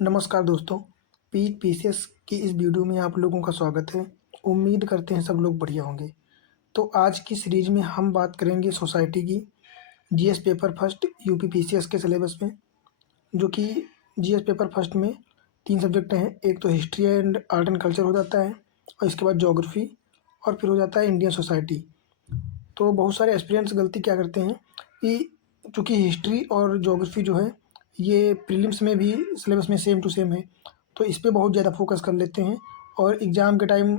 नमस्कार दोस्तों, peak PCS की इस वीडियो में आप लोगों का स्वागत है। उम्मीद करते हैं सब लोग बढ़िया होंगे। तो आज की सीरीज में हम बात करेंगे सोसाइटी की GS paper first UP PCS के सिलेबस में, जो कि जीएस पेपर फर्स्ट में 3 सब्जेक्ट हैं। एक तो history and art and culture हो जाता है और इसके बाद ज्योग्राफी और फिर हो जाता है इंडियन सोसाइटी। तो बहुत सारे एस्पिरेंट्स गलती क्या करते हैं कि चूँकि हिस्ट्री और ज्योग्राफी जो है ये प्रीलिम्स में भी सिलेबस में सेम टू सेम है, तो इस पे बहुत ज़्यादा फोकस कर लेते हैं और एग्ज़ाम के टाइम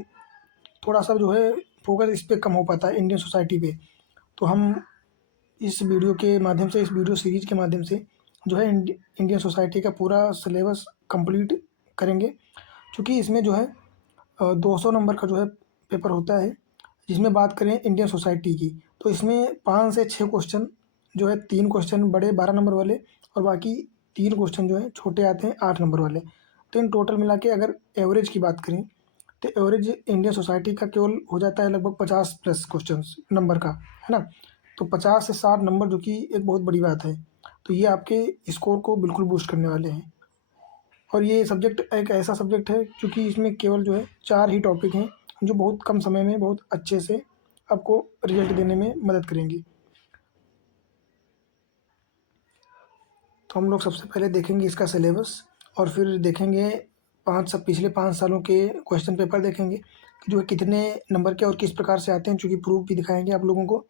थोड़ा-सा जो है फोकस इस पे कम हो पाता है इंडियन सोसाइटी पे। तो हम इस वीडियो के माध्यम से, इस वीडियो सीरीज़ के माध्यम से जो है इंडियन सोसाइटी का पूरा सिलेबस कंप्लीट करेंगे। चूँकि इसमें जो है 200 नंबर का जो है पेपर होता है, जिसमें बात करें इंडियन सोसाइटी की, तो इसमें 5 से 6 क्वेश्चन जो है, 3 क्वेश्चन बड़े 12 नंबर वाले और बाकी 3 क्वेश्चन जो हैं छोटे आते हैं 8 नंबर वाले। तो इन टोटल मिला के अगर एवरेज की बात करें, तो एवरेज इंडियन सोसाइटी का केवल हो जाता है लगभग 50 प्लस क्वेश्चंस नंबर का, है ना? तो 50 से 60 नंबर, जो कि एक बहुत बड़ी बात है। तो ये आपके स्कोर को बिल्कुल बूस्ट करने वाले हैं। और ये सब्जेक्ट एक ऐसा सब्जेक्ट है क्योंकि इसमें केवल जो है 4 ही टॉपिक हैं, जो बहुत कम समय में बहुत अच्छे से आपको रिजल्ट देने में मदद करेंगी। तो हम लोग सबसे पहले देखेंगे इसका सिलेबस और फिर देखेंगे पिछले 5 सालों के क्वेश्चन पेपर देखेंगे कि जो है कितने नंबर के और किस प्रकार से आते हैं, चूँकि प्रूफ भी दिखाएँगे आप लोगों को।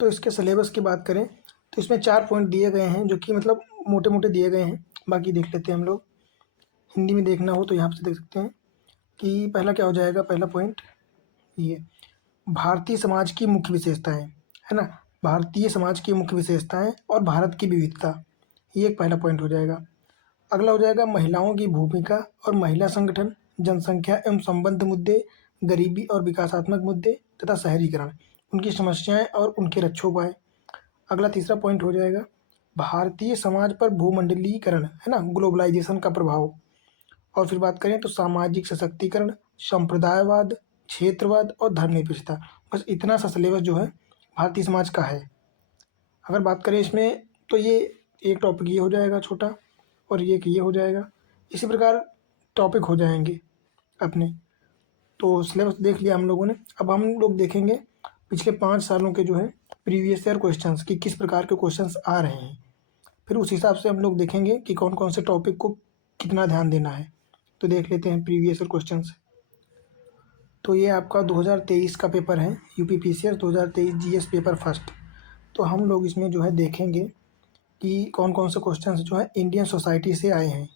तो इसके सिलेबस की बात करें तो इसमें 4 पॉइंट दिए गए हैं, जो कि मतलब मोटे-मोटे दिए गए हैं। बाकी देख लेते हैं हम लोग। हिंदी में देखना हो तो यहाँ से देख सकते हैं कि पहला क्या हो जाएगा। पहला पॉइंट ये भारतीय समाज की मुख्य विशेषताएँ, है ना? भारतीय समाज की मुख्य विशेषताएँ और भारत की विविधता, ये एक पहला पॉइंट हो जाएगा। अगला हो जाएगा महिलाओं की भूमिका और महिला संगठन, जनसंख्या एवं संबंध मुद्दे, गरीबी और विकासात्मक मुद्दे तथा शहरीकरण, उनकी समस्याएँ और उनके रक्षोपाय। अगला तीसरा पॉइंट हो जाएगा भारतीय समाज पर भूमंडलीकरण, है ना? ग्लोबलाइजेशन का प्रभाव। और फिर बात करें तो सामाजिक सशक्तिकरण, संप्रदायवाद, क्षेत्रवाद और धर्मनिरपेक्षता। बस इतना सा सिलेबस जो है भारतीय समाज का है। अगर बात करें इसमें तो ये एक टॉपिक ये हो जाएगा छोटा और ये हो जाएगा। इसी प्रकार टॉपिक हो जाएंगे अपने। तो सिलेबस देख लिया हम लोगों ने। अब हम लोग देखेंगे पिछले 5 सालों के जो है प्रीवियस ईयर क्वेश्चंस कि किस प्रकार के क्वेश्चंस आ रहे हैं। फिर उस हिसाब से हम लोग देखेंगे कि कौन कौन से टॉपिक को कितना ध्यान देना है। तो देख लेते हैं प्रीवियस ईयर क्वेश्चंस। तो ये आपका 2023 का पेपर है, UP PCS 2023 GS paper first. तो हम लोग इसमें जो है देखेंगे कि कौन कौन से क्वेश्चंस जो है इंडियन सोसाइटी से आए हैं।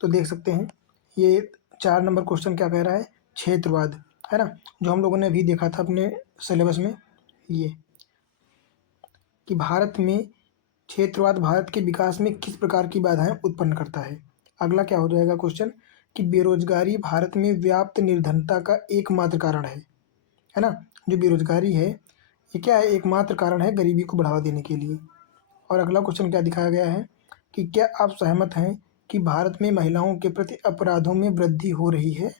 तो देख सकते हैं ये 4 नंबर क्वेश्चन क्या कह रहा है, क्षेत्रवाद, है ना? जो हम लोगों ने अभी देखा था अपने सिलेबस में, ये कि भारत में क्षेत्रवाद भारत के विकास में किस प्रकार की बाधाएं उत्पन्न करता है। अगला क्या हो जाएगा क्वेश्चन कि बेरोजगारी भारत में व्याप्त निर्धनता का एकमात्र कारण है ना? जो बेरोजगारी है ये क्या है, एकमात्र कारण है गरीबी को बढ़ावा देने के लिए। और अगला क्वेश्चन क्या दिखाया गया है कि क्या आप सहमत हैं कि भारत में महिलाओं के प्रति अपराधों में वृद्धि हो रही है।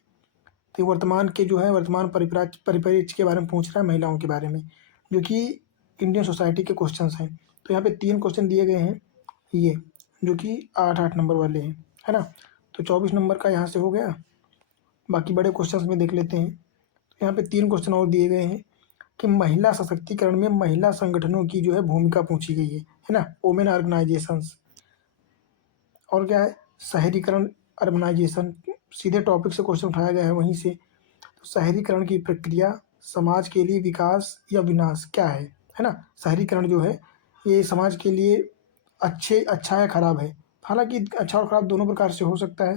तो वर्तमान के जो है वर्तमान परिप्रेक्ष्य के बारे में पूछ रहा है, महिलाओं के बारे में, जो कि इंडियन सोसाइटी के क्वेश्चंस हैं। तो यहाँ पे 3 क्वेश्चन दिए गए हैं, ये जो कि 8-8 नंबर वाले हैं, है ना? तो 24 नंबर का यहाँ से हो गया। बाकी बड़े क्वेश्चंस में देख लेते हैं। तो यहाँ पे 3 क्वेश्चन और दिए गए हैं कि महिला सशक्तिकरण में महिला संगठनों की जो है भूमिका पूछी गई है ना? Women organisations. और क्या है, शहरीकरण, अर्बनाइजेशन। सीधे टॉपिक से क्वेश्चन उठाया गया है वहीं से। तो शहरीकरण की प्रक्रिया समाज के लिए विकास या विनाश क्या है ना? शहरीकरण जो है ये समाज के लिए अच्छा है खराब है। हालांकि अच्छा और खराब दोनों प्रकार से हो सकता है,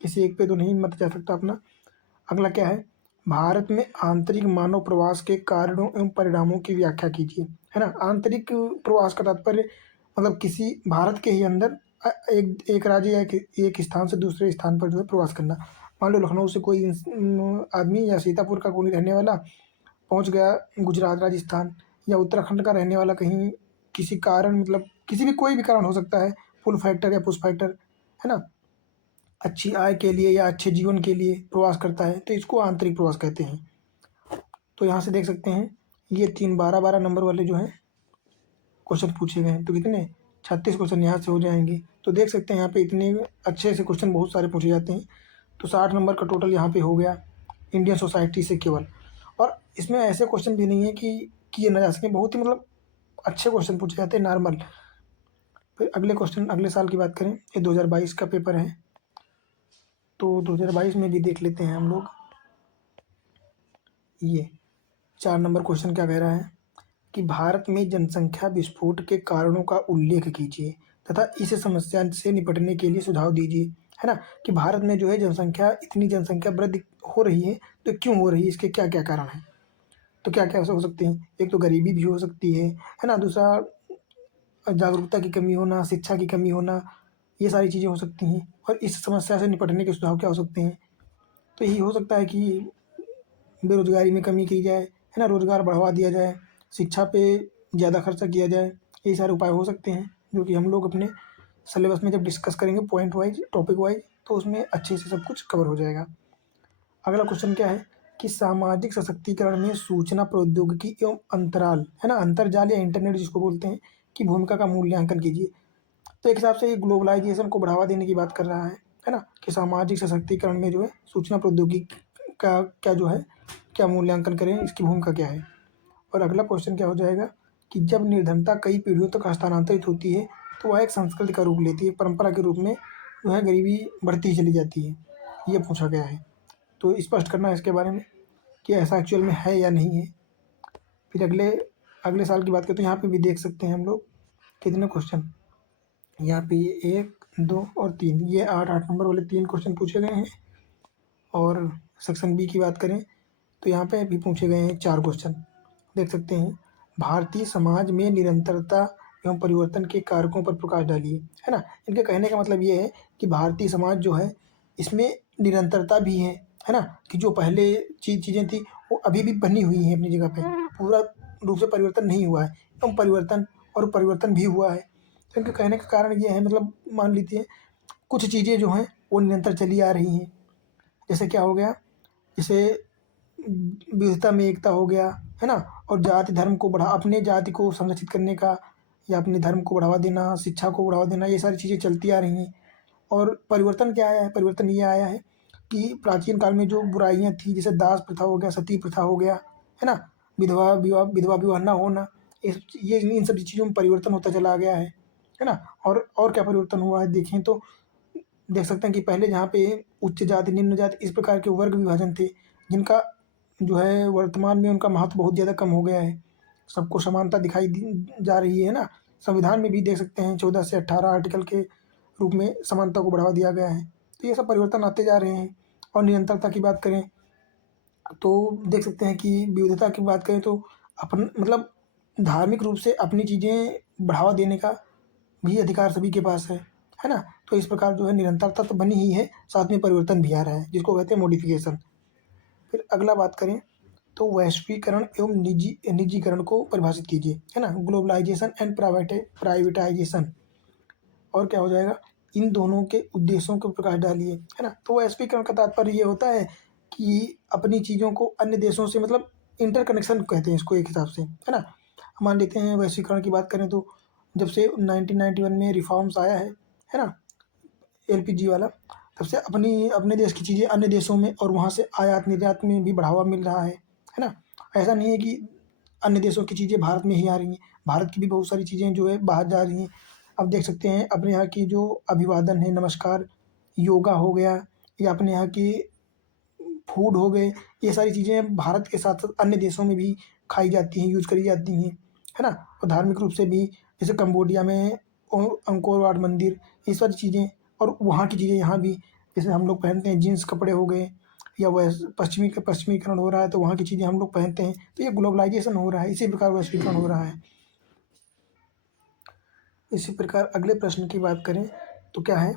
किसी एक पे तो नहीं मत जा सकता अपना। अगला क्या है, भारत में आंतरिक मानव प्रवास के कारणों एवं परिणामों की व्याख्या कीजिए, है ना? आंतरिक प्रवास का तात्पर्य मतलब किसी भारत के ही अंदर एक एक राज्य या एक स्थान से दूसरे स्थान पर जो है प्रवास करना। मान लो लखनऊ से कोई आदमी या सीतापुर का कोई रहने वाला पहुंच गया गुजरात, राजस्थान, या उत्तराखंड का रहने वाला कहीं किसी कारण, मतलब किसी भी कोई भी कारण हो सकता है, पुल फैक्टर या पुश फैक्टर, है ना, अच्छी आय के लिए या अच्छे जीवन के लिए प्रवास करता है, तो इसको आंतरिक प्रवास कहते हैं। तो यहाँ से देख सकते हैं ये 3 12-12 नंबर वाले जो हैं क्वेश्चन पूछे गए हैं। तो कितने 36 क्वेश्चन यहाँ से हो जाएंगे। तो देख सकते हैं यहाँ पे इतने अच्छे से क्वेश्चन बहुत सारे पूछे जाते हैं। तो 60 नंबर का टोटल यहाँ पे हो गया इंडियन सोसाइटी से केवल। और इसमें ऐसे क्वेश्चन भी नहीं है कि किए ना जा सकें, बहुत ही मतलब अच्छे क्वेश्चन पूछे जाते हैं नॉर्मल। फिर अगले क्वेश्चन अगले साल की बात करें, ये 2022 का पेपर है, तो 2022 में भी देख लेते हैं हम लोग। ये 4 नंबर क्वेश्चन क्या कह रहा है कि भारत में जनसंख्या विस्फोट के कारणों का उल्लेख कीजिए तथा इस समस्या से निपटने के लिए सुझाव दीजिए। है ना, कि भारत में जो है इतनी जनसंख्या वृद्धि हो रही है, तो क्यों हो रही है, इसके क्या क्या कारण हैं। तो क्या क्या हो सकते हैं, एक तो गरीबी भी हो सकती है ना, दूसरा जागरूकता की कमी होना, शिक्षा की कमी होना, ये सारी चीज़ें हो सकती हैं। और इस समस्या से निपटने के सुझाव क्या हो सकते हैं, तो यही हो सकता है कि बेरोज़गारी में कमी की जाए, है ना, रोज़गार बढ़ावा दिया जाए, शिक्षा पे ज़्यादा खर्चा किया जाए। यही सारे उपाय हो सकते हैं जो कि हम लोग अपने सिलेबस में जब डिस्कस करेंगे पॉइंट वाइज, टॉपिक वाइज, तो उसमें अच्छे से सब कुछ कवर हो जाएगा। अगला क्वेश्चन क्या है कि सामाजिक सशक्तिकरण में सूचना प्रौद्योगिकी एवं अंतराल, है ना, अंतर्जाल या इंटरनेट जिसको बोलते हैं, की भूमिका का मूल्यांकन कीजिए। तो एक हिसाब से ये ग्लोबलाइजेशन को बढ़ावा देने की बात कर रहा है ना, कि सामाजिक सशक्तिकरण में जो है सूचना प्रौद्योगिकी का क्या जो है क्या मूल्यांकन करें, इसकी भूमिका क्या है। और अगला क्वेश्चन क्या हो जाएगा कि जब निर्धनता कई पीढ़ियों तक हस्तांतरित होती है तो वह एक संस्कृति का रूप लेती है, परंपरा के रूप में जो है गरीबी बढ़ती ही चली जाती है, ये पूछा गया है। तो स्पष्ट करना है इसके बारे में कि ऐसा एक्चुअल में है या नहीं है। फिर अगले अगले साल की बात करें तो यहाँ पे भी देख सकते हैं हम लोग कितने क्वेश्चन, यहाँ पे ये 1, 2 और 3, ये 8 नंबर वाले 3 क्वेश्चन पूछे गए हैं। और सेक्शन बी की बात करें तो यहाँ पे भी पूछे गए हैं 4 क्वेश्चन, देख सकते हैं। भारतीय समाज में निरंतरता एवं परिवर्तन के कारकों पर प्रकाश डालिए, है ना। इनके कहने का मतलब ये है कि भारतीय समाज जो है इसमें निरंतरता भी है ना, कि जो पहले चीज़ें थी वो अभी भी बनी हुई हैं अपनी जगह पे, पूरा रूप से परिवर्तन नहीं हुआ है, एवं परिवर्तन भी हुआ है। तो इनके कहने का कारण ये है, मतलब मान लीजिए कुछ चीज़ें जो हैं वो निरंतर चली आ रही हैं। जैसे क्या हो गया, जैसे विविधता में एकता हो गया, है ना। और जाति धर्म को अपने जाति को संरक्षित करने का या अपने धर्म को बढ़ावा देना, शिक्षा को बढ़ावा देना, ये सारी चीज़ें चलती आ रही हैं। और परिवर्तन क्या आया है, परिवर्तन ये आया है कि प्राचीन काल में जो बुराइयां थी, जैसे दास प्रथा हो गया, सती प्रथा हो गया, है ना, विधवा विवाह ना होना, ये इन सब चीज़ों में परिवर्तन होता चला गया है ना। और क्या परिवर्तन हुआ है देखें तो देख सकते हैं कि पहले जहाँ पे उच्च जाति निम्न जाति इस प्रकार के वर्ग विभाजन थे, जिनका जो है वर्तमान में उनका महत्व बहुत ज़्यादा कम हो गया है। सबको समानता दिखाई जा रही है ना। संविधान में भी देख सकते हैं 14 से 18 आर्टिकल के रूप में समानता को बढ़ावा दिया गया है। तो ये सब परिवर्तन आते जा रहे हैं। और निरंतरता की बात करें तो देख सकते हैं कि विविधता की बात करें तो अपन मतलब धार्मिक रूप से अपनी चीज़ें बढ़ावा देने का भी अधिकार सभी के पास है ना। तो इस प्रकार जो है निरंतरता तो बनी ही है, साथ में परिवर्तन भी आ रहा है, जिसको कहते हैं मॉडिफिकेशन। फिर अगला बात करें तो वैश्वीकरण एवं निजीकरण को परिभाषित कीजिए, है ना, ग्लोबलाइजेशन एंड प्राइवेटाइजेशन। और क्या हो जाएगा, इन दोनों के उद्देश्यों को प्रकाश डालिए, है ना। तो वैश्वीकरण का तात्पर्य ये होता है कि अपनी चीज़ों को अन्य देशों से मतलब इंटरकनेक्शन कहते हैं इसको एक हिसाब से, है ना। मान लेते हैं वैश्वीकरण की बात करें तो जब से 1991 में रिफॉर्म्स आया है ना, एलपीजी वाला, तब से अपने देश की चीज़ें अन्य देशों में और वहाँ से आयात निर्यात में भी बढ़ावा मिल रहा है ना। ऐसा नहीं है कि अन्य देशों की चीज़ें भारत में ही आ रही हैं, भारत की भी बहुत सारी चीज़ें जो है बाहर जा रही हैं। अब देख सकते हैं अपने यहाँ की जो अभिवादन है, नमस्कार, योगा हो गया, या अपने यहाँ की फूड हो गए, ये सारी चीज़ें भारत के साथ साथ अन्य देशों में भी खाई जाती हैं, यूज़ करी जाती हैं, है ना। और धार्मिक रूप से भी जैसे कम्बोडिया में अंकोर वाट मंदिर, ये सारी चीज़ें, और वहाँ की चीज़ें यहाँ भी, जैसे हम लोग पहनते हैं जीन्स कपड़े हो गए, या पश्चिमीकरण हो रहा है तो वहाँ की चीज़ें हम लोग पहनते हैं, तो ये ग्लोबलाइजेशन हो रहा है, इसी प्रकार वैश्वीकरण हो रहा है। इसी प्रकार अगले प्रश्न की बात करें तो क्या है,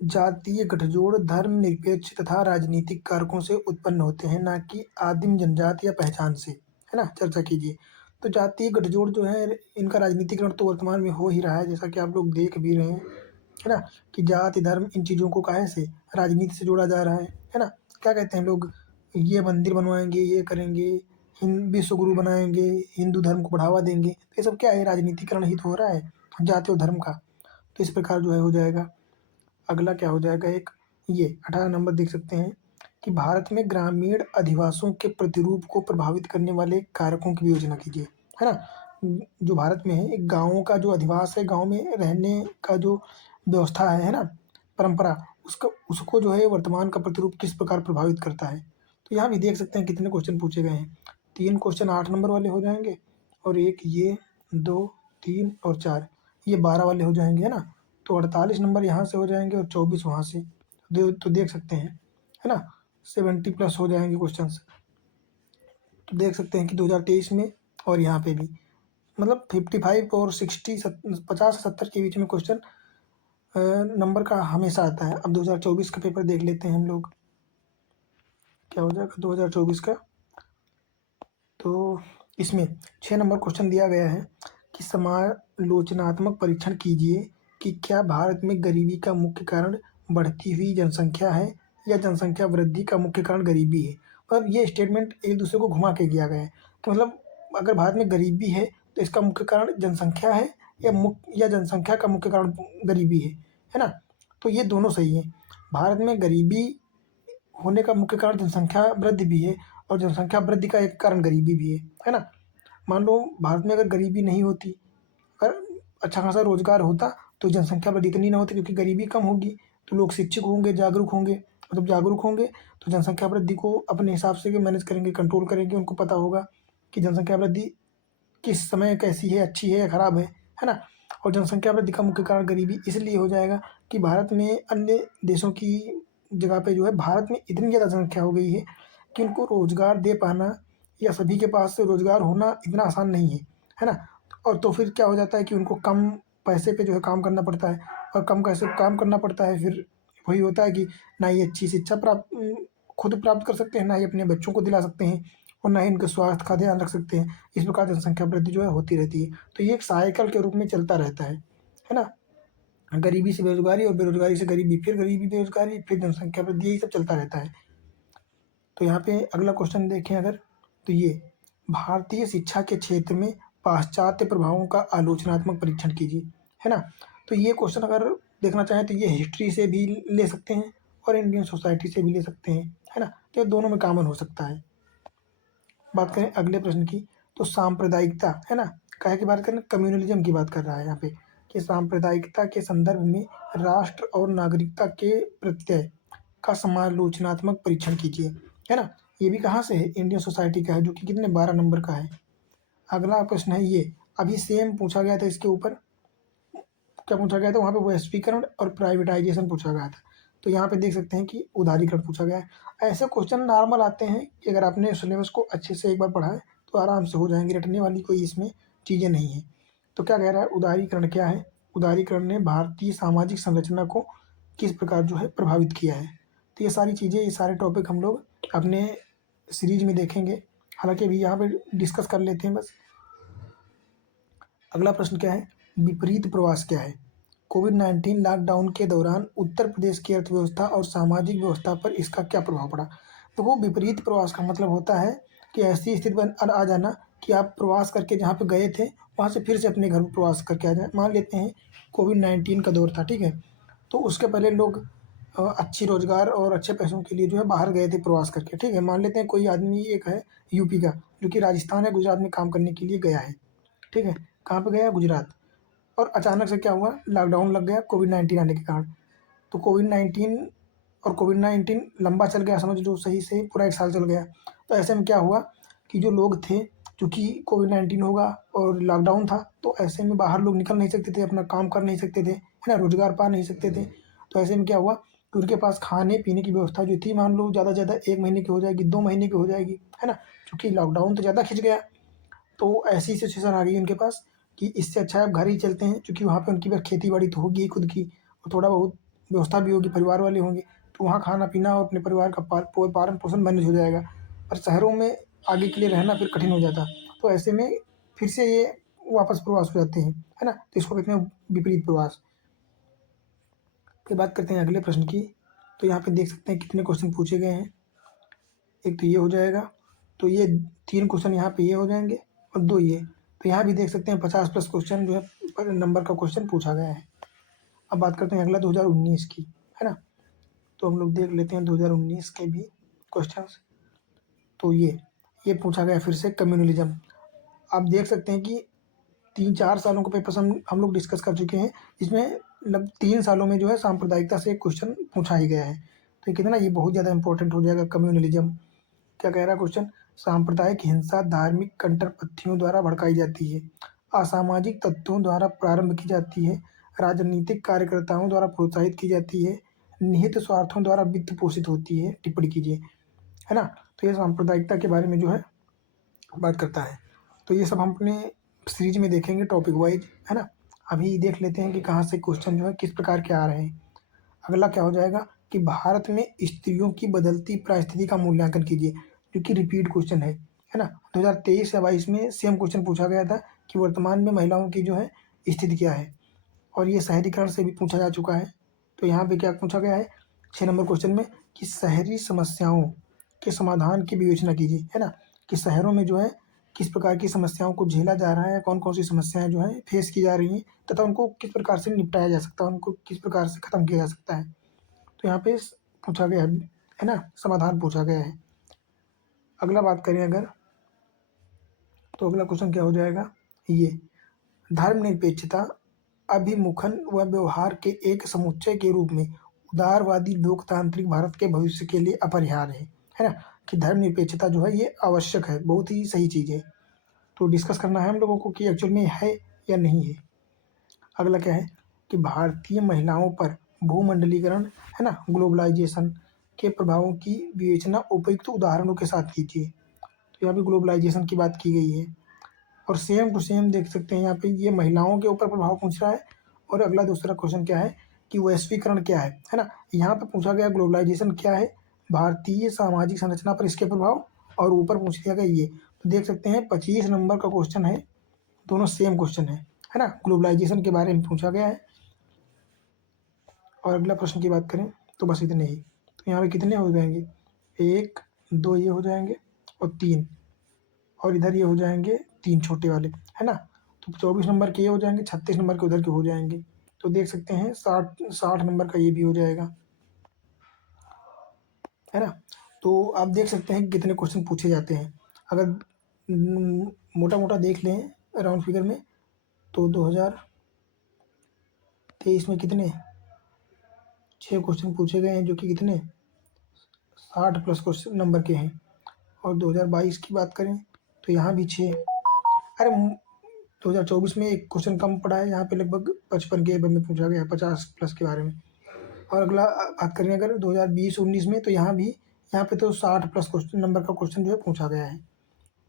जातीय गठजोड़ धर्मनिरपेक्ष तथा राजनीतिक कारकों से उत्पन्न होते हैं, ना कि आदिम जनजाति या पहचान से, है ना, चर्चा कीजिए। तो जातीय गठजोड़ जो है इनका राजनीतिकरण तो वर्तमान में हो ही रहा है, जैसा कि आप लोग देख भी रहे हैं, है ना, कि जाति धर्म इन चीज़ों को काहे से राजनीति से जोड़ा जा रहा है ना। क्या कहते हैं लोग, ये मंदिर बनवाएंगे, ये करेंगे, विश्व गुरु बनाएंगे, हिंदू धर्म को बढ़ावा देंगे, तो ये सब क्या है, राजनीतिकरण ही तो हो रहा है। जाति और धर्म का। तो इस प्रकार जो है हो जाएगा। अगला क्या हो जाएगा, एक ये 18 नंबर देख सकते हैं कि भारत में ग्रामीण अधिवासों के प्रतिरूप को प्रभावित करने वाले कारकों की भी योजना कीजिए, है ना। जो भारत में है, एक गाँवों का जो अधिवास है, गाँव में रहने का जो व्यवस्था है ना, परंपरा, उसका उसको जो है वर्तमान का प्रतिरूप किस प्रकार प्रभावित करता है। तो यहाँ भी देख सकते हैं कितने क्वेश्चन पूछे गए हैं। 3 क्वेश्चन 8 नंबर वाले हो जाएंगे, और एक ये 2 3 और 4 ये 12 वाले हो जाएंगे, है ना। तो 48 नंबर यहाँ से हो जाएंगे और 24 वहाँ से। तो देख सकते हैं, है ना, 70 प्लस हो जाएंगे क्वेश्चन। तो देख सकते हैं कि 2023 में और यहाँ पे भी मतलब 55 और 60 50 से 70 के बीच में क्वेश्चन नंबर का हमेशा आता है। अब 2024 का पेपर देख लेते हैं हम लोग, क्या हो जाएगा 2024 का। तो इसमें 6 नंबर क्वेश्चन दिया गया है कि समालोचनात्मक परीक्षण कीजिए कि क्या भारत में गरीबी का मुख्य कारण बढ़ती हुई जनसंख्या है या जनसंख्या वृद्धि का मुख्य कारण गरीबी है। मतलब ये स्टेटमेंट एक दूसरे को घुमा के दिया गया है। तो मतलब अगर भारत में गरीबी है तो इसका मुख्य कारण जनसंख्या है या जनसंख्या का मुख्य कारण गरीबी है ना। तो ये दोनों सही है। भारत में गरीबी होने का मुख्य कारण जनसंख्या वृद्धि भी है, और जनसंख्या वृद्धि का एक कारण गरीबी भी है ना। मान लो भारत में अगर गरीबी नहीं होती, अगर अच्छा खासा रोजगार होता, तो जनसंख्या वृद्धि इतनी ना होती, क्योंकि गरीबी कम होगी तो लोग शिक्षित होंगे, जागरूक होंगे। मतलब जागरूक होंगे तो जनसंख्या वृद्धि को अपने हिसाब से मैनेज करेंगे, कंट्रोल करेंगे। उनको पता होगा कि जनसंख्या वृद्धि किस समय कैसी है, अच्छी है या खराब है ना। और जनसंख्या वृद्धि का मुख्य कारण गरीबी इसलिए हो जाएगा कि भारत में अन्य देशों की जगह पे जो है भारत में इतनी ज़्यादा जनसंख्या हो गई है कि उनको रोजगार दे पाना या सभी के पास रोजगार होना इतना आसान नहीं है ना। और तो फिर क्या हो जाता है कि उनको कम पैसे पे जो है काम करना पड़ता है, और कम कैसे काम करना पड़ता है, फिर वही होता है कि ना ही अच्छी शिक्षा खुद प्राप्त कर सकते हैं, ना ही अपने बच्चों को दिला सकते हैं, और ना ही उनके स्वास्थ्य का ध्यान रख सकते हैं। इस प्रकार जनसंख्या वृद्धि जो है होती रहती है। तो ये एक साइकिल के रूप में चलता रहता है ना। गरीबी से बेरोजगारी, और बेरोजगारी से गरीबी, फिर गरीबी बेरोजगारी, फिर जनसंख्या वृद्धि, यही सब चलता रहता है। तो यहाँ पे अगला क्वेश्चन देखें अगर, तो ये भारतीय शिक्षा के क्षेत्र में पाश्चात्य प्रभावों का आलोचनात्मक परीक्षण कीजिए, है ना। तो ये क्वेश्चन अगर देखना चाहें तो ये हिस्ट्री से भी ले सकते हैं और इंडियन सोसाइटी से भी ले सकते हैं, है ना। तो ये दोनों में कॉमन हो सकता है। बात करें अगले प्रश्न की, तो सांप्रदायिकता, है ना, काहे की बात करें, कम्युनलिज्म की बात कर रहा है यहाँ पे, कि सांप्रदायिकता के संदर्भ में राष्ट्र और नागरिकता के प्रत्यय का समालोचनात्मक परीक्षण कीजिए, है ना। ये भी कहाँ से है, इंडियन सोसाइटी का है, जो कि कितने 12 नंबर का है। अगला प्रश्न है ये, अभी सेम पूछा गया था इसके ऊपर, क्या पूछा गया था वहाँ पे, वैश्वीकरण और प्राइवेटाइजेशन पूछा गया था। तो यहाँ पे देख सकते हैं कि उदारीकरण पूछा गया है। ऐसे क्वेश्चन नॉर्मल आते हैं कि अगर आपने सिलेबस को अच्छे से एक बार पढ़ा है तो आराम से हो जाएंगे, रटने वाली कोई इसमें चीज़ें नहीं है। तो क्या कह रहा है, उदारीकरण क्या है। उदारीकरण ने भारतीय सामाजिक संरचना को किस प्रकार जो है प्रभावित किया है। तो ये सारी चीज़ें, ये सारे टॉपिक हम लोग अपने सीरीज में देखेंगे। हालांकि अभी यहाँ पे डिस्कस कर लेते हैं बस। अगला प्रश्न क्या है, विपरीत प्रवास क्या है। कोविड-19 लॉकडाउन के दौरान उत्तर प्रदेश की अर्थव्यवस्था और सामाजिक व्यवस्था पर इसका क्या प्रभाव पड़ा। तो वो विपरीत प्रवास का मतलब होता है कि ऐसी स्थिति बन आ जाना कि आप प्रवास करके जहाँ पे गए थे वहाँ से फिर से अपने घर प्रवास करके आ जाए। मान लेते हैं कोविड-19 का दौर था, ठीक है। तो उसके पहले लोग अच्छी रोजगार और अच्छे पैसों के लिए जो है बाहर गए थे प्रवास करके, ठीक है। मान लेते हैं कोई आदमी एक है यूपी का, जो कि राजस्थान या गुजरात में काम करने के लिए गया है, ठीक है। कहाँ पे गया, गुजरात। और अचानक से क्या हुआ, लॉकडाउन लग गया कोविड-19 आने के कारण। तो कोविड-19 लंबा चल गया, समझ लो सही से पूरा 1 साल चल गया। तो ऐसे में क्या हुआ कि जो लोग थे, चूँकि कोविड-19 होगा और लॉकडाउन था, तो ऐसे में बाहर लोग निकल नहीं सकते थे, अपना काम कर नहीं सकते थे, है ना, रोज़गार पा नहीं सकते थे। तो ऐसे में क्या हुआ कि उनके पास खाने-पीने की व्यवस्था जो थी, मान लो ज़्यादा से ज़्यादा 1 महीने की हो जाएगी, 2 महीने की हो जाएगी, है ना। चूँकि लॉकडाउन तो ज़्यादा खिंच गया, तो ऐसी सिचुएशन आ गई उनके पास कि इससे अच्छा है अब घर ही चलते हैं, क्योंकि वहाँ पे उनकी बस खेती-बाड़ी तो होगी ही खुद की, और थोड़ा बहुत व्यवस्था भी होगी, परिवार वाले होंगे, तो वहाँ खाना-पीना और अपने परिवार का पालन-पोषण मैनेज हो जाएगा। पर शहरों में आगे के लिए रहना फिर कठिन हो जाता। तो ऐसे में फिर से ये वापस प्रवास हो जाते हैं, है ना। तो इसको कहते हैं विपरीत प्रवास। फिर बात करते हैं अगले प्रश्न की। तो यहाँ पे देख सकते हैं कितने क्वेश्चन पूछे गए हैं। एक तो ये हो जाएगा, तो ये 3 क्वेश्चन यहाँ पे ये हो जाएंगे और 2 ये। तो यहाँ भी देख सकते हैं 50+ क्वेश्चन जो है पर नंबर का क्वेश्चन पूछा गया है। अब बात करते हैं अगला 2019 की, है ना। तो हम लोग देख लेते हैं 2019 के भी क्वेश्चंस। तो ये पूछा गया फिर से कम्युनलिज्म। आप देख सकते हैं कि 3-4 सालों के पेपर्स हम लोग डिस्कस कर चुके हैं, इसमें मतलब 3 सालों में जो है सांप्रदायिकता से एक क्वेश्चन पूछा ही गया है। तो ये कितना ये बहुत ज़्यादा इंपॉर्टेंट हो जाएगा कम्युनलिज्म। क्या कह रहा है क्वेश्चन? सांप्रदायिक हिंसा धार्मिक कंटरपंथियों द्वारा भड़काई जाती है, असामाजिक तत्वों द्वारा प्रारंभ की जाती है, राजनीतिक कार्यकर्ताओं द्वारा प्रोत्साहित की जाती है, निहित स्वार्थों द्वारा वित्त पोषित होती है। टिप्पणी कीजिए, है ना। तो ये सांप्रदायिकता के बारे में जो है बात करता है। तो ये सब हम अपने सीरीज में देखेंगे टॉपिक वाइज, है ना। अभी देख लेते हैं कि कहाँ से क्वेश्चन जो है किस प्रकार के आ रहे हैं। अगला क्या हो जाएगा कि भारत में स्त्रियों की बदलती परिस्थिति का मूल्यांकन कीजिए, जो कि रिपीट क्वेश्चन है ना। 2023 या 22 में सेम क्वेश्चन पूछा गया था कि वर्तमान में महिलाओं की जो है स्थिति क्या है, और ये शहरीकरण से भी पूछा जा चुका है। तो यहाँ पे क्या पूछा गया है 6 नंबर क्वेश्चन में कि शहरी समस्याओं के समाधान की विवेचना कीजिए, है ना। कि शहरों में जो है किस प्रकार की समस्याओं को झेला जा रहा है, कौन कौन सी समस्याएं जो है फेस की जा रही हैं, तथा उनको किस प्रकार से निपटाया जा सकता है, उनको किस प्रकार से ख़त्म किया जा सकता है। तो यहाँ पे पूछा गया है ना, समाधान पूछा गया है। अगला बात करें अगर, तो अगला क्वेश्चन क्या हो जाएगा, ये धर्मनिरपेक्षता अभिमुखन व व्यवहार के एक समुच्चय के रूप में उदारवादी लोकतांत्रिक भारत के भविष्य के लिए अपरिहार्य है ना। कि धर्मनिरपेक्षता जो है ये आवश्यक है, बहुत ही सही चीज़ है। तो डिस्कस करना है हम लोगों को कि एक्चुअल में है या नहीं है। अगला क्या है कि भारतीय महिलाओं पर भूमंडलीकरण, है ना, ग्लोबलाइजेशन के प्रभावों की विवेचना उपयुक्त उदाहरणों के साथ कीजिए। तो यहाँ पे ग्लोबलाइजेशन की बात की गई है, और सेम टू सेम देख सकते हैं यहाँ पे ये महिलाओं के ऊपर प्रभाव पूछ रहा है। और अगला दूसरा क्वेश्चन क्या है कि वैश्वीकरण क्या है ना। यहाँ पे पूछा गया ग्लोबलाइजेशन क्या है, भारतीय सामाजिक संरचना पर इसके प्रभाव, और ऊपर पूछ लिया गया ये। तो देख सकते हैं 25 नंबर का क्वेश्चन है, दोनों सेम क्वेश्चन है ना। ग्लोबलाइजेशन के बारे में पूछा गया है। और अगला प्रश्न की बात करें तो बस इतने ही। तो यहाँ पे कितने हो जाएंगे, 1 2 ये हो जाएंगे, और 3, और इधर ये हो जाएंगे 3 छोटे वाले, है ना। तो 24 नंबर के ये हो जाएंगे, 36 नंबर के उधर के हो जाएंगे। तो देख सकते हैं 60 नंबर का ये भी हो जाएगा, है ना। तो आप देख सकते हैं कि कितने क्वेश्चन पूछे जाते हैं। अगर मोटा मोटा देख लें राउंड फिगर में, तो 2023 में कितने 6 क्वेश्चन पूछे गए हैं, जो कि कितने 60+ क्वेश्चन नंबर के हैं। और 2022 की बात करें तो यहाँ भी 6। अरे 2024 में एक क्वेश्चन कम पड़ा है, यहाँ पे लगभग 55 के में पूछा गया है, 50+ के बारे में। और अगला बात करें अगर 2020-19 में, तो यहाँ पे तो 60+ क्वेश्चन नंबर का क्वेश्चन जो है पूछा गया है।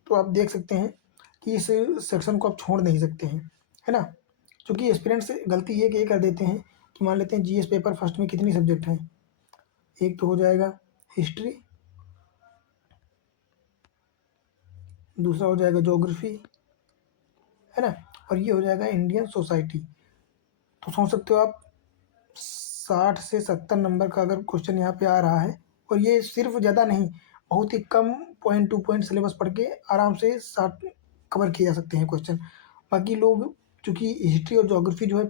तो आप देख सकते हैं कि इस सेक्शन को आप छोड़ नहीं सकते हैं, है ना। क्योंकि एस्पिरेंट्स गलती ये कि ये कर देते हैं कि मान लेते हैं जीएस पेपर फर्स्ट में कितनी सब्जेक्ट हैं, एक तो हो जाएगा हिस्ट्री, दूसरा हो जाएगा ज्योग्राफी, है ना, और ये हो जाएगा इंडियन सोसाइटी। तो सोच सकते हो आप 60 से 70 नंबर का अगर क्वेश्चन यहाँ पे आ रहा है, और ये सिर्फ ज़्यादा नहीं, बहुत ही कम पॉइंट टू पॉइंट सिलेबस पढ़ के आराम से 60 कवर किए जा सकते हैं क्वेश्चन। बाकी लोग चूँकि हिस्ट्री और ज्योग्राफी जो है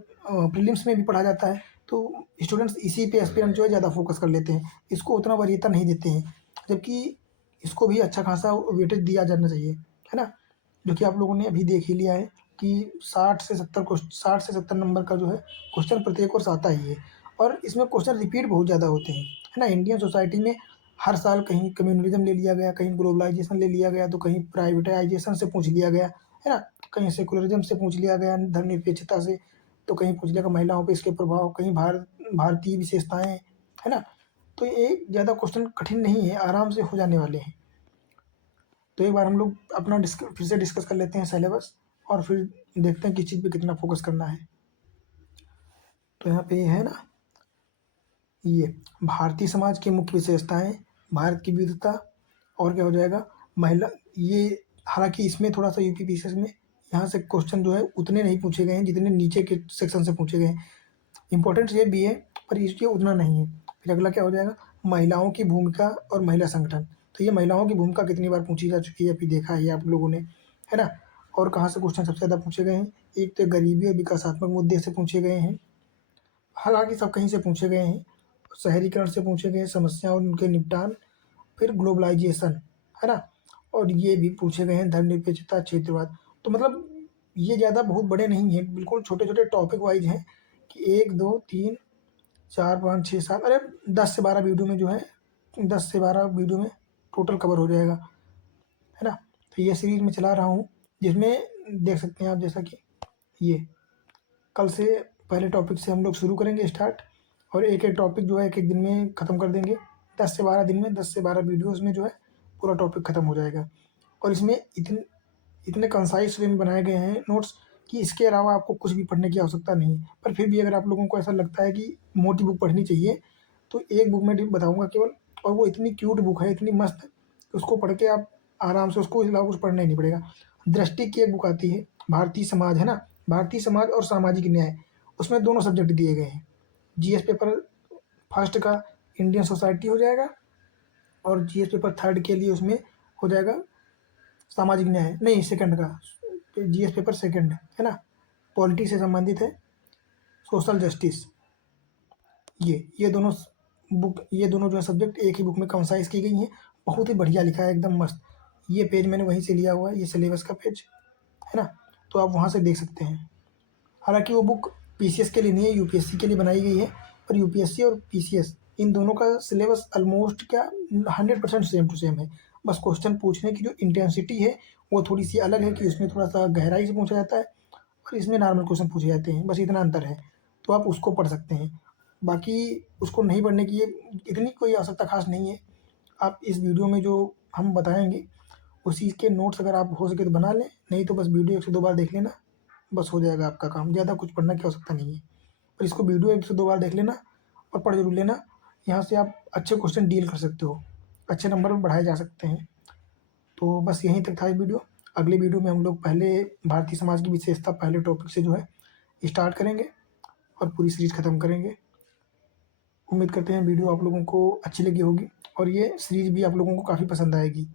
प्रीलिम्स में भी पढ़ा जाता है, तो स्टूडेंट्स इसी पे एस्पिरेंट जो है ज़्यादा फोकस कर लेते हैं, इसको उतना वरीयता नहीं देते हैं, जबकि इसको भी अच्छा खासा वेटेज दिया जाना चाहिए, है ना। जो कि आप लोगों ने अभी देख ही लिया है कि 60 से 70 नंबर का जो है क्वेश्चन प्रत्येक वर्ष आता ही है, और इसमें क्वेश्चन रिपीट बहुत ज़्यादा होते हैं, है ना। इंडियन सोसाइटी में हर साल कहीं कम्युनलिज्म ले लिया गया, कहीं ग्लोबलाइजेशन ले लिया गया, तो कहीं प्राइवेटाइजेशन से पूछ लिया गया, है ना। कहीं सेकुलरिज्म से पूछ लिया गया, धर्मनिरपेक्षता से, तो कहीं पूछ लिया गया महिलाओं पे इसके प्रभाव, कहीं भारतीय विशेषताएं, है ना। तो ये ज़्यादा क्वेश्चन कठिन नहीं है, आराम से हो जाने वाले हैं। तो एक बार हम लोग अपना फिर से डिस्कस कर लेते हैं सिलेबस, और फिर देखते हैं किस चीज़ पे कितना फोकस करना है। तो यहाँ पे ये है ना, ये भारतीय समाज की मुख्य विशेषताएं, भारत की विविधता, और क्या हो जाएगा महिला, ये हालांकि इसमें थोड़ा सा यूपी पीसीएस में यहाँ से क्वेश्चन जो है उतने नहीं पूछे गए हैं जितने नीचे के सेक्शन से पूछे गए हैं। इंपॉर्टेंट ये भी है, पर इसलिए उतना नहीं है। फिर अगला क्या हो जाएगा, महिलाओं की भूमिका और महिला संगठन। तो ये महिलाओं की भूमिका कितनी बार पूछी जा चुकी है, अभी देखा है आप लोगों ने, है ना। और कहाँ से क्वेश्चन सबसे ज़्यादा पूछे गए हैं? एक तो गरीबी और विकासात्मक मुद्दे से पूछे गए हैं, हालांकि सब कहीं से पूछे गए हैं। शहरीकरण से पूछे गए हैं, समस्या और उनके निपटान, फिर ग्लोबलाइजेशन, है ना? और ये भी पूछे गए हैं धर्मनिरपेक्षता, क्षेत्रवाद। तो मतलब ये ज़्यादा बहुत बड़े नहीं हैं, बिल्कुल छोटे-छोटे टॉपिक वाइज़ हैं कि 1, 2, 3, 4, 5, 6, 7 अरे 10 से 12 वीडियो में जो है 10 से 12 वीडियो में टोटल कवर हो जाएगा, है ना? तो ये सीरीज़ मैं चला रहा हूँ, जिसमें देख सकते हैं आप जैसा कि ये कल से पहले टॉपिक से हम लोग शुरू करेंगे स्टार्ट, और एक-एक टॉपिक जो है एक-एक दिन में ख़त्म कर देंगे। 10 से 12 दिन में 10 से 12 वीडियोज़ में जो है पूरा टॉपिक ख़त्म हो जाएगा। और इसमें इतने कंसाइज़ वे में बनाए गए हैं नोट्स कि इसके अलावा आपको कुछ भी पढ़ने की आवश्यकता नहीं है। पर फिर भी अगर आप लोगों को ऐसा लगता है कि मोटी बुक पढ़नी चाहिए, तो एक बुक मैं बताऊँगा केवल, और वो इतनी क्यूट बुक है, इतनी मस्त, कि उसको पढ़ के आप आराम से, उसको अलावा कुछ पढ़ना ही नहीं पड़ेगा। दृष्टि की एक बुक आती है, भारतीय समाज, है ना? भारतीय समाज और सामाजिक न्याय, उसमें दोनों सब्जेक्ट दिए गए हैं। जीएस पेपर फर्स्ट का इंडियन सोसाइटी हो जाएगा, और जीएस पेपर थर्ड के लिए उसमें हो जाएगा सामाजिक न्याय, नहीं सेकंड का, जीएस पेपर सेकंड है ना, पॉलिटी से संबंधित है, सोशल जस्टिस। ये दोनों ये दोनों जो है सब्जेक्ट एक ही बुक में कंसाइज की गई हैं। बहुत ही बढ़िया लिखा है, एकदम मस्त। ये पेज मैंने वहीं से लिया हुआ है, ये सिलेबस का पेज है ना, तो आप वहाँ से देख सकते हैं। हालांकि वो बुक पीसीएस के लिए नहीं है, यूपीएससी के लिए बनाई गई है, और यूपीएससी और पीसीएस इन दोनों का सिलेबस ऑलमोस्ट क्या 100% सेम टू सेम है। बस क्वेश्चन पूछने की जो इंटेंसिटी है वो थोड़ी सी अलग है, कि उसमें थोड़ा सा गहराई से पूछा जाता है, और इसमें नॉर्मल क्वेश्चन पूछे जाते हैं, बस इतना अंतर है। तो आप उसको पढ़ सकते हैं, बाकी उसको नहीं पढ़ने की इतनी कोई आवश्यकता खास नहीं है। आप इस वीडियो में जो हम बताएंगे उसी के नोट्स अगर आप हो सके तो बना लें, नहीं तो बस वीडियो 1 से 2 बार देख लेना, बस हो जाएगा आपका काम। ज़्यादा कुछ पढ़ने की आवश्यकता नहीं है, पर इसको वीडियो 1 से 2 बार देख लेना और पढ़ जरूर लेना। यहाँ से आप अच्छे क्वेश्चन डील कर सकते हो, अच्छे नंबर बढ़ाए जा सकते हैं। तो बस यहीं तक था ये वीडियो। अगले वीडियो में हम लोग पहले भारतीय समाज की विशेषता पहले टॉपिक से जो है स्टार्ट करेंगे, और पूरी सीरीज़ ख़त्म करेंगे। उम्मीद करते हैं वीडियो आप लोगों को अच्छी लगी होगी, और ये सीरीज़ भी आप लोगों को काफ़ी पसंद आएगी।